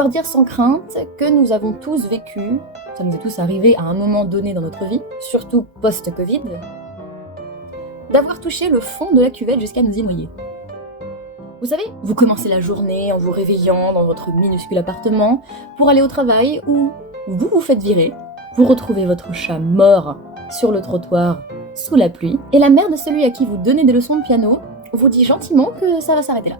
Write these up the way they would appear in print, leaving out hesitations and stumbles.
pouvoir dire sans crainte que nous avons tous vécu, ça nous est tous arrivé à un moment donné dans notre vie, surtout post-Covid, d'avoir touché le fond de la cuvette jusqu'à nous y noyer. Vous savez, vous commencez la journée en vous réveillant dans votre minuscule appartement pour aller au travail où vous vous faites virer, vous retrouvez votre chat mort sur le trottoir sous la pluie, et la mère de celui à qui vous donnez des leçons de piano vous dit gentiment que ça va s'arrêter là.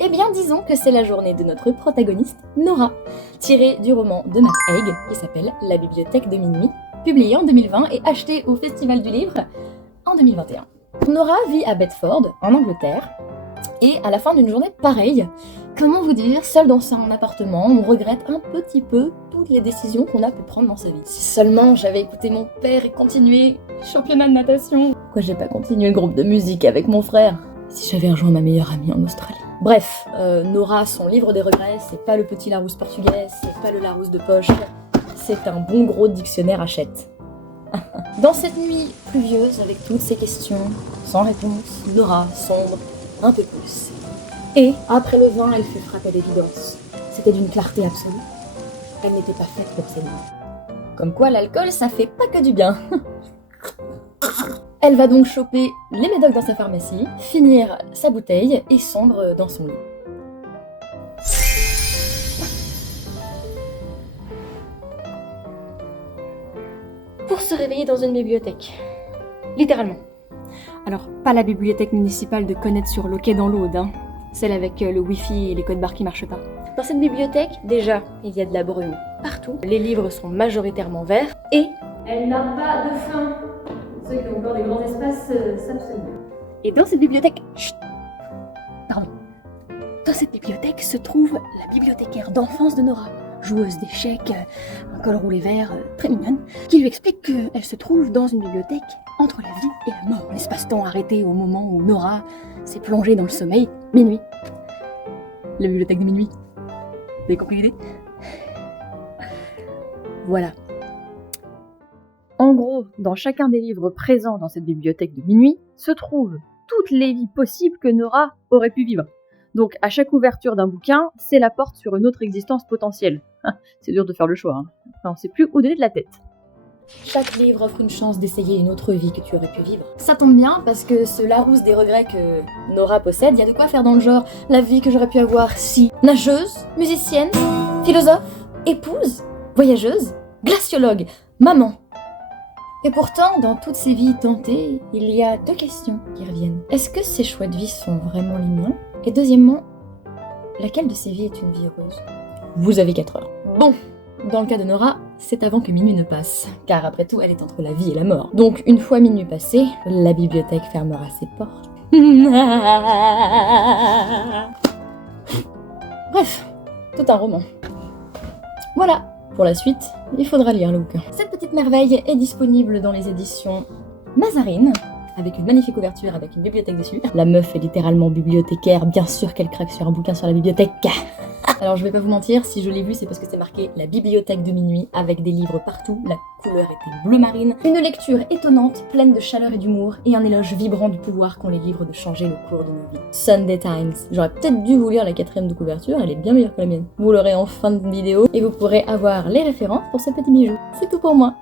Eh bien, disons que c'est la journée de notre protagoniste, Nora, tirée du roman de Matt Haig qui s'appelle La bibliothèque de minuit, publié en 2020 et acheté au Festival du Livre en 2021. Nora vit à Bedford, en Angleterre, et à la fin d'une journée pareille, comment vous dire, seule dans son appartement, on regrette un petit peu toutes les décisions qu'on a pu prendre dans sa vie. Si seulement j'avais écouté mon père et continué championnat de natation. Pourquoi j'ai pas continué le groupe de musique avec mon frère? Si j'avais rejoint ma meilleure amie en Australie. Bref, Nora, son livre des regrets, c'est pas le petit Larousse portugais, c'est pas le Larousse de poche, c'est un bon gros dictionnaire Hachette. Dans cette nuit pluvieuse, avec toutes ces questions, sans réponse, Nora sombre un peu plus. Et, après le vin, elle fait frapper l'évidence. C'était d'une clarté absolue. Elle n'était pas faite pour ces nuits. Comme quoi, l'alcool, ça fait pas que du bien. Elle va donc choper les médocs dans sa pharmacie, finir sa bouteille et sombre dans son lit. Pour se réveiller dans une bibliothèque. Littéralement. Alors, pas la bibliothèque municipale de Connette-sur-Loquet dans l'Aude, hein. Celle avec le wifi et les codes barres qui marchent pas. Dans cette bibliothèque, déjà, il y a de la brume partout. Les livres sont majoritairement verts et elle n'a pas de fin. Ceux qui ont encore des grands espaces savent se dire. Et dans cette bibliothèque... Chut, pardon. Dans cette bibliothèque se trouve la bibliothécaire d'enfance de Nora, joueuse d'échecs, un col roulé vert, très mignonne, qui lui explique qu'elle se trouve dans une bibliothèque entre la vie et la mort. L'espace-temps arrêté au moment où Nora s'est plongée dans le sommeil, minuit. La bibliothèque de minuit. Vous avez compris l'idée? Voilà. En gros, dans chacun des livres présents dans cette bibliothèque de minuit, se trouvent toutes les vies possibles que Nora aurait pu vivre. Donc, à chaque ouverture d'un bouquin, c'est la porte sur une autre existence potentielle. C'est dur de faire le choix, hein. Après, on sait plus où donner de la tête. Chaque livre offre une chance d'essayer une autre vie que tu aurais pu vivre. Ça tombe bien, parce que ce Larousse des regrets que Nora possède, il y a de quoi faire dans le genre la vie que j'aurais pu avoir si nageuse, musicienne, philosophe, épouse, voyageuse, glaciologue, maman. Et pourtant, dans toutes ces vies tentées, il y a deux questions qui reviennent. Est-ce que ces choix de vie sont vraiment les miens? Et deuxièmement, laquelle de ces vies est une vie heureuse? Vous avez 4 heures. Bon, dans le cas de Nora, c'est avant que minuit ne passe, car après tout, elle est entre la vie et la mort. Donc, une fois minuit passé, la bibliothèque fermera ses portes. Bref, tout un roman. Voilà. Pour la suite, il faudra lire le bouquin. Cette petite merveille est disponible dans les éditions Mazarine, avec une magnifique ouverture avec une bibliothèque dessus. La meuf est littéralement bibliothécaire, bien sûr qu'elle craque sur un bouquin sur la bibliothèque. Alors je vais pas vous mentir, si je l'ai vu, c'est parce que c'est marqué la bibliothèque de minuit, avec des livres partout, la couleur était bleu marine. Une lecture étonnante, pleine de chaleur et d'humour, et un éloge vibrant du pouvoir qu'ont les livres de changer le cours de nos vies. Sunday Times. J'aurais peut-être dû vous lire la 4e de couverture, elle est bien meilleure que la mienne. Vous l'aurez en fin de vidéo, et vous pourrez avoir les références pour ce petit bijou. C'est tout pour moi.